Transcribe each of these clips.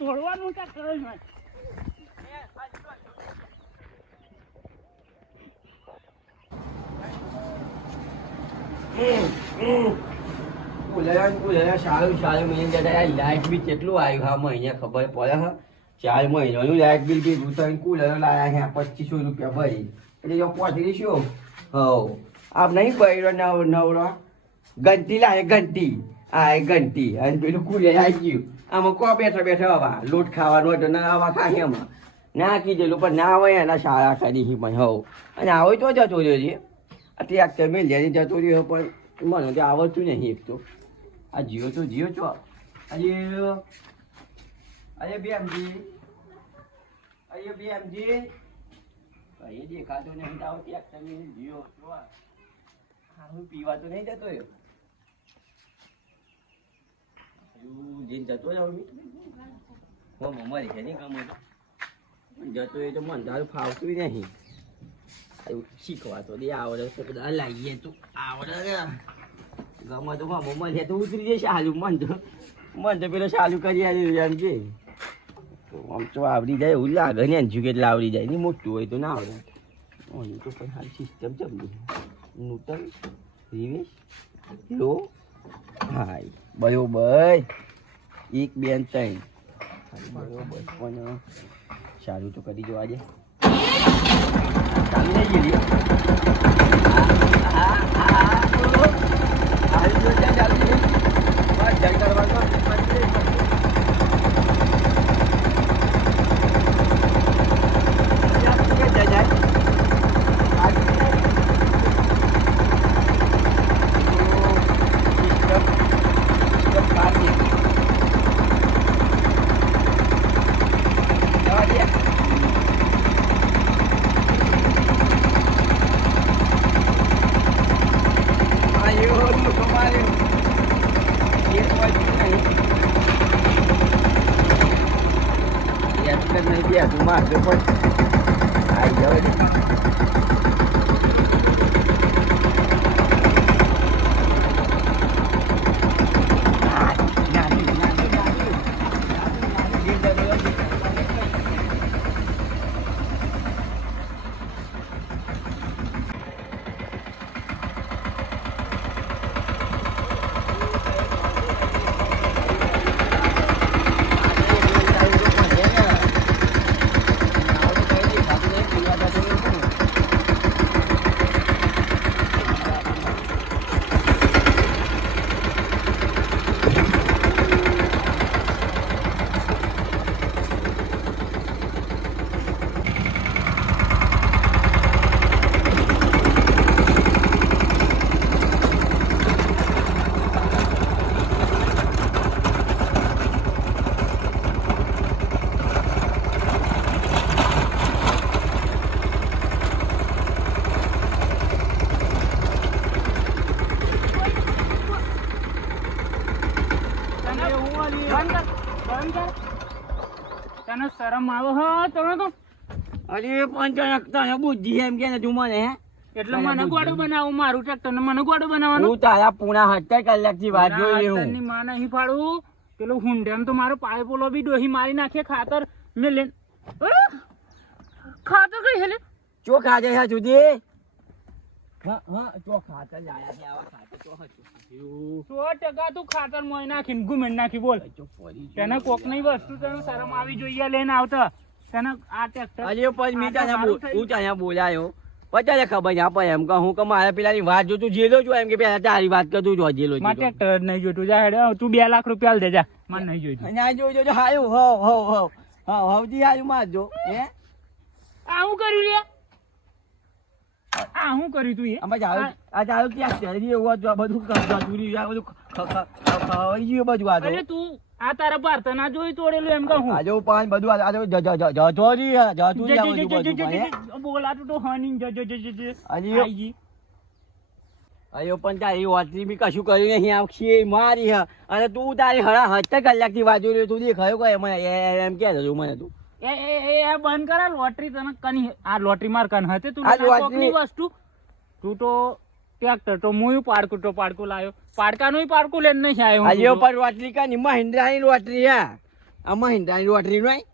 તોડવાનું ક્યાં કરે છે? લાઈટ બિલ કેટલું આવ્યું? હા મહિને ખબર પડે હા 4 મહિનાનું લાઈટ બિલ બી ઉતારીને કુલર લાયા છે 2500 રૂપિયા ભરી એટલે પહોંચી શું હવ આપ નહીં બહેરો નવરો ઘંટી લાવે ઘંટી આ ઘંટી અને પેલું કુલર આવી ગયું આમાં કો બેઠા બેઠા હવા લોટ ખાવાનું હતો ના હવા ખાય એમાં ના કીધેલું પણ ના હોય એના શાળા કરી પણ હવ અને આવો તો જતો રહ્યો છે અત્યારે તમે લઈને જતો રહ્યો પણ મને તો આવડતું નહીં એક તો આ જીઓ તો જીઓ છો અરે બેમજી કઈ દેખાતો નહીં તો ત્યાં તમે જીઓ છો હું પીવા તો નહીં જતો રહ્યો જઈને જતો રહ્યો મમ્મા છે નહીં કામ જતો એ તો મને તારું ફાવતું નહીં શીખવા તો દે આવડે તો બધા લાવીએ તો આવડે ને ગમે તો મમ્મા છે તો ઉતરી જશે સાલું મન તો પેલો સાલું કરી આવ્યું એમ છે આમ તો આવડી જાય એવું લાગે ને એનજુ કેટલા આવડી જાય નહીં મોટું હોય તો ના આવડે તો પણ હાલ સિસ્ટમ ચમની નૂતન રિવેશ લો હાય બરોબર 1 2 3 બરોબર પણ સારું તો કરી જો આજે ચાલી નહીં ગયેલી તું મારજો પણ આવી જાવ તને શરમ આવે હો તમે તો અરે પંચાયત બુદ્ધિ એમ કે તું મને હે એટલે મને ગોડું બનાવું મારું ટ્રેક્ટર ને મને ગોડું બનાવવાનું હું તારા પૂણા 70 કલાકથી વાત જોઈ રહ્યો હું ની માં નહીં ફાડું પેલું હુંડેમ તો મારો પાઇપોલો બી ડોહી મારી નાખે ખાતર મે લે ખાતર કઈ હેલે ચો ખાજે છે જુદી હા ચો ખાતર લાયા છે આવા ખાતર તો હતું 100% તું ખાતર મોય નાખીને ગુમેન નાખી બોલ તને કોક ની વસ્તુ તને શરમ આવી જોઈએ લઈને આવતા તને આ ટ્રેક્ટર અરે પણ મી ત્યાં બોલાયો પચાલે ખબર ના પડે એમ કહું કે મારે પેલાની વાત જોતું જેલો છું એમ કે પેલા તારી વાત કરતું જો જેલો છું મારે ટ્રેક્ટર નહીં જોતું જા હેડ તું 2 લાખ રૂપિયા આલ દે જા મને નહીં જોઈતું ના જોજો હાયું હવજી હાયું મારજો હે આ હું કર્યું લે આ હું કર્યું તું એ આ ચાલો ક્યાં શહેરી એવું બધું જતું આ બધું ખવાઈ ગયું બધું આ અરે તું આ તારા ભારત ના જોઈ તોડેલું એમ કહું આજો પાન બધું આજો બોલાતું તો હની આજી અયો પણ તારી હોટલી બી કશું કર્યું નહીં આખી મારી હ અને તું તારી હળા 70 કલાકથી વાંચી રહ્યો તું દેખાયો કોઈ મને એમ કે તું મને તું એ બંધ કરા લોટરી તને કની આ લોટરી માર કન હતે તું આ લોટરી- કોકની વસ્તુ તું તો ટ્રેક્ટર તો મુય પાડકું લાયો પાડકાનું પાડકું લઈને નહીં આવ્યો હું અયો તો. પણ રોટલી કાની મહિન્દ્રાની રોટરી હે આ મહિન્દ્રાની રોટરી નહીં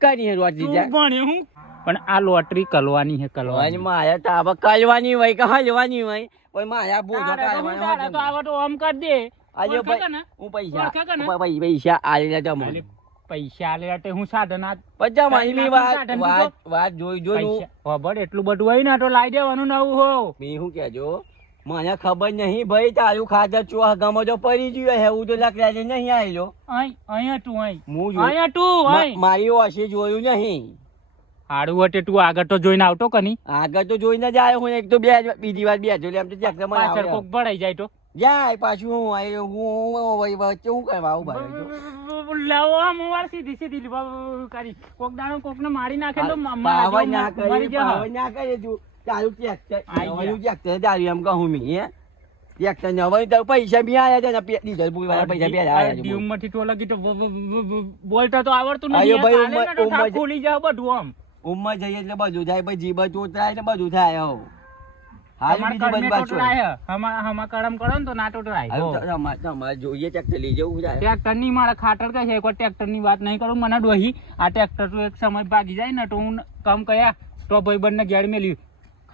કાની હે રોટરી તું જા ભણ્યો હું પણ આ લોટરી કલવાની હે અને કલવાની માયા તો આવા કલવાની હોય કે હલવાની હોય કોઈ માયા બોધો તારે તો આવા તો આમ કર દે આજે ઓળખે કે ના? હું ઓળખે કે ના? પૈસા આલેલા જમા અલે, પૈસા આલે તે હું સાધન આ પચાસ માની વાત સાધન વાત વાત જોઈ જોઈ પૈસા ખબર એટલું બધું હોય ને તો લાવી દેવાનું નવું હો મેં શું કહેજો મને ખબર નહીં ભાઈ તારું ખાતર ચોહ ગમો તો પડી ગયો હે હું તો લકડા નહીં આવેલો અહીંયા તું હું અહીંયા તું અહીં મારી ઓછી જોયું નહીં હાડું વટે તું આગળ તો જોઈને આવતો કની આગળ તો જોઈને જ આવ્યો હું એક તો બીજી વાર બેઠો એમ તો ચેક પાછળ કોક ભરાઈ જાય તો જાય પાછું હું આવ્યો હું વચ્ચે હું કરવા આવું ભાઈ લાવો આ મોવાળ સીધી કરી કોક દાણો કોક ને મારી નાખે તો પાવર ના મરી કરી જા પાવર ના કરી તું તારું ટ્રેક્ટર આઈ ગયા. નવાનું ટ્રેક્ટર તારું એમ કહું મેં હે ટ્રેક્ટર નવાનું તારું પૈસા બી આયા છે ને ડીઝલ બુક વાળા પૈસા બી આયા છે ડીમમાંથી તો લગી તો બોલતા તો આવડતું આયો નથી ભાઈ, હાલે ને તો ઉંમર- ઠાક ખુલી જાવ બધું આમ ઉંમર જઈએ એટલે બધું થાય પછી જીભ ચોતરાય ને બધું થાય હો હાલ તમારે બીજી બધી કડમે બાજુ ટોટલાય હે. હમા કડમ કરો ને તો ના ટોટલાય. તમારે જોઈએ ટ્રેક્ટર લઈ જવું જાય ટ્રેક્ટર ની મારા ખાતર કહે છે કોઈ ટ્રેક્ટર ની વાત નહીં કરું મને ડોહી આ ટ્રેક્ટર તો એક સમય ભાગી જાય ને તો હું કમ કયા તો ભાઈબંધ ને ગેડ મેલ્યું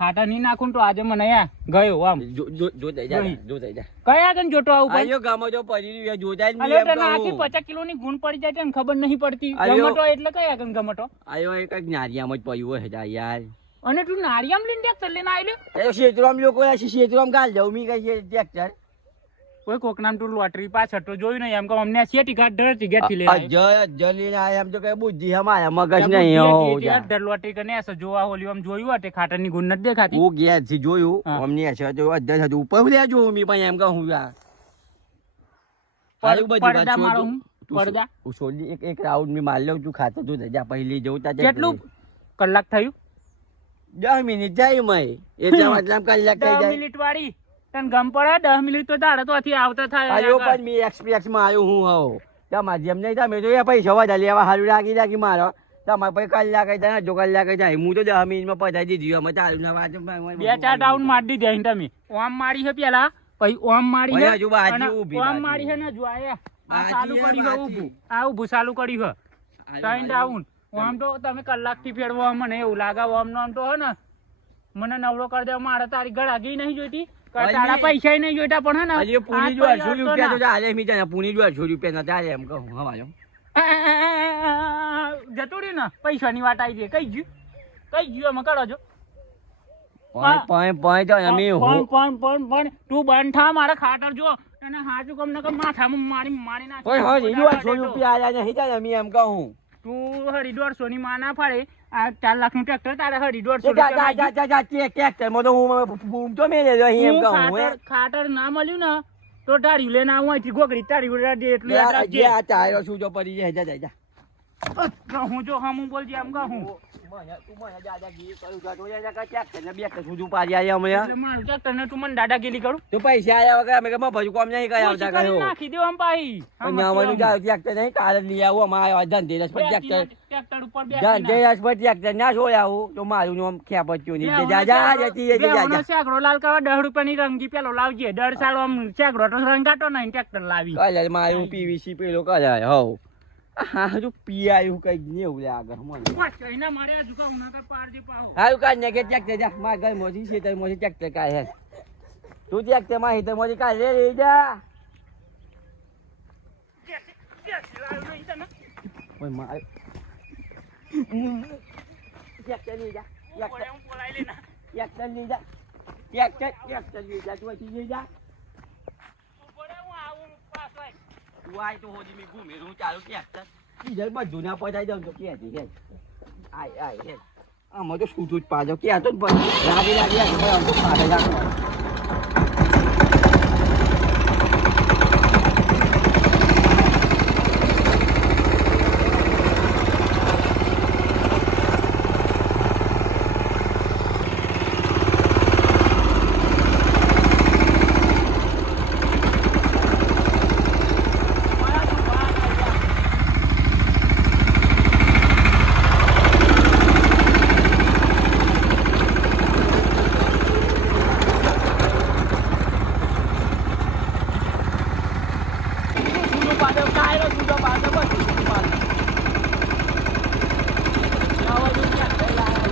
ખાતર નહીં નાખું ને તો આજે મને ગયો આમ જો થઈ જાય જો થઈ જાય કયા આગળ જોતો આવું ભાઈ આયો ગામો જો પડી રહ્યો જો જાય ને અલે એમ તને આખી કહું. 50 કિલો ની ગુણ પડી જાય તને ખબર નહીં પડતી અલ્યો. ગમટો એટલે કયા આગળ ગમટો આયો એક નારિયામાં જ પડ્યું હોય જા યાર અને તું નારિયામ લઈને ટ્રેક્ટર લઈને આવેલો એ શેતરામ લોકો આ શેતરામ ગાલ જાવ મી કઈ ટ્રેક્ટર કોઈ કોક નામ તું લોટરી પાછળ તો જોયું નહીં એમ કહું અમને શેટી ઘાટ ઢળ ટિકિટ થી લઈને જલીને આયા એમ તો કઈ બુદ્ધિ અમારા મગજ નહીં હો જા. ઢળ લોટરી કને એસો જોવા હોલી આમ જોયું હતે ખાતર ની ગુણ નથી દેખાતી હું ગયા થી જોયું હા. અમને હશે તો અધર હતું ઉપર લે જો મી પણ એમ કહું યાર આયું બધી વાત પડદા છોડ મારો તું. હું તું પડદા હું છોડી એક રાઉન્ડ મી માર લઉં તું ખાતો તું જા પહેલી જવું તા કેટલું કલાક થયું 10 મિનિટ જાય મય એટલા મતલબ કલાક થઈ 10 જાય મિનિટ વાળી તને ગમ પડે 10 મિનિટ તો તારે તો આથી આવતા થાય આયો આગળ. પણ મી એક્સપ્રેસ માં આવ્યો હું હો તમાર જેમ નહીં તમે તો એ પૈસા વધારે લેવા હારું લાગી મારો તમારે પછી કલાક જાય જો કલાક જાય હું તો 10 મિનિટમાં પતાવી દીધી અમે તારું ના વાત 2-4 રાઉન્ડ મારી દીધા અહીં તમે ઓમ મારી છે પેલા પછી ઓમ મારી ઓય છે હજુ બાજી અને ઊભી, ઓમ બાજી. મારી છે ને જો આયા આ બાજી ચાલુ હે, કર્યું છે બાજી. ઊભું આ ઊભું ચાલુ કર્યું છે 3 રાઉન્ડ ઓમ તો તમે કલાક થી ફેરવો મને એવું લાગે ઓમ નો આમ તો હે ને મને નવરો કરી દેવા મારે તારી ગળાગી નહીં જોઈતી અલી. તારા પૈસા નહીં જોઈતા પણ હે ને હજી પુની જો 800 રૂપિયા તો ચાલે મી જાને પુની જો 800 રૂપિયા ના ચાલે એમ કહું હવાજો જતો રહ્યું ને પૈસાની વાત આવી છે કઈ ગયું અમે કરો છો પાંચ તો અમે પણ તું બંધ થા મારા ખાતર જો અને હાચું કમ ને માથામાં મારી નાખ ઓય હો ઈ 800 રૂપિયા આયા નહીં ચાલે અમે એમ કહું તું હરિદ્વાર સોની માં ના ફાડે આ 4 લાખ નું ટ્રેક્ટર તારે હરિદ્વાર જા જા જા જા જા ચેક ચેક તે મો તો હું બૂમ તો મેલે જો અહીં એમ કહું હે ખાતર ના મળ્યું ને તો ટાળ્યું લઈને આવું અહીંથી ગોગડી ટાળ્યું એટલું યાદ જે રાખજે આ ચાયો શું જો પડી જાય જા જા જા હું જો હમું બોલજે એમ કહું મને દાદાગીરી કરું છું તો જા કા ચેક કરીને બે કે સુધી પાડી આયા અમે એટલે મારું ટ્રેક્ટર ને તું મને દાદાગીરી કરું તો પૈસા આયા વગર અમે કે ભજુ કોમ નહીં કઈ આવતા ઓછી કરીને કયો નાખી દેવા આમ પાહી. આમ નવાનું કેવું? જાવ ચેક નહીં કાલે લઈ આવું અમારે આ ધંધેરસ પર બેસીને ચેક ટ્રેક્ટર ઉપર બેસીને. ધંધેરસ પર ચેક ના જોયા આવું તો મારું નામ ખેપચ્યું નહીં જા જા જતી બે જા ઓનો જા શેકડો લાલ કરવા 10 રૂપિયાની રંગી પેલો લાવજે 10 સાલો આમ શેકડો તો રંગાતો નહીં ટ્રેક્ટર લાવી કલર મારું પીવીસી પેલો કલર હો હા હજુ પીઆયું કઈ નહીં એવું લાગે મને બસ કહીને મારે આ ઝુકાવ ના કર પારજી પાહો. હારું કાઢ ને કે ચેક જા માર ઘર મોજી છે તો મોજી ચેક કાય હે તું ચેક તે માં હિતે મોજી કાય લે લે જા બેસી લાવ્યો નહીં તને. ઓય માર ચેક તે લે જા ચેક બોલે હું બોલાઈ લેના. ચેક તે લે જા ચેક તે લે જા તું અહીં લે જા તું બોલે હું આવું પાછો આય. તું આય તો હોજી મી ઘૂમે હું ચાલુ ચેક તે બીજલ બધું ના પતાઈ દઉં તો કે છે આય આય હે આમાં તો છૂટું જ પાજો કે આ તો લાગી લાગી આ તો પાડે લાગવા આયરો જુદો પાછો બસ પાછો આવા જો ક્યાં લાયા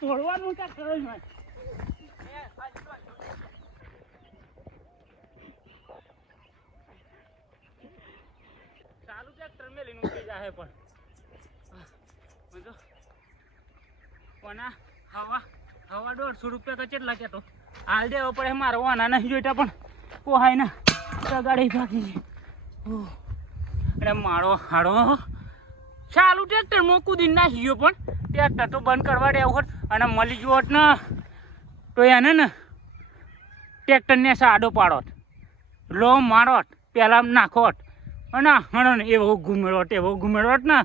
તોડવાનું ક્યાં કરે છે ચાલુ ટ્રેક્ટર મેં લઈને ઉતરી જાય પણ હવા 150 રૂપિયા કેટલા કેતો હાલ દેવો પડે મારો વાના નહીં જોઈતા પણ પોહાય ને ગાડી ભાગી છે અને મારો હાડો ચાલુ ટ્રેક્ટર માં કૂદી નાખી ગયો પણ ટ્રેક્ટર તો બંધ કરવા દેવું હોત અને મળી ગયો હોત ને તો એને ને ટ્રેક્ટરને સાડો પાડોત લો મારોત પહેલાં નાખોત અને હણો ને એવો ઘૂમેડોત ને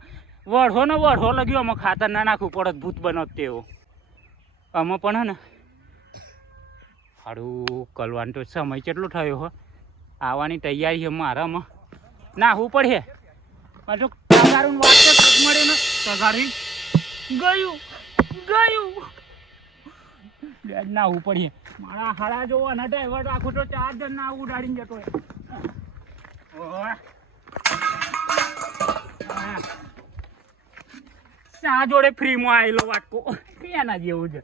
વઢો લગ્યો આમાં ખાતર ના નાખવું પડત ભૂત બનોત તેવો આમાં પણ હે ને હાડું કલવાનો તો સમય કેટલો થયો હો આવવાની તૈયારી છે મારામાં નાહવું પડે પાછું તગારું વાત તો મળે ને તગારી ગયું નાહવું પડે મારા હાડા જોવાના ડ્રાઈવર રાખું તો 4 જણ ના ઉડાડીને જતો ચા જોડે ફ્રીમાં આવેલો વાટકો એના જેવું છે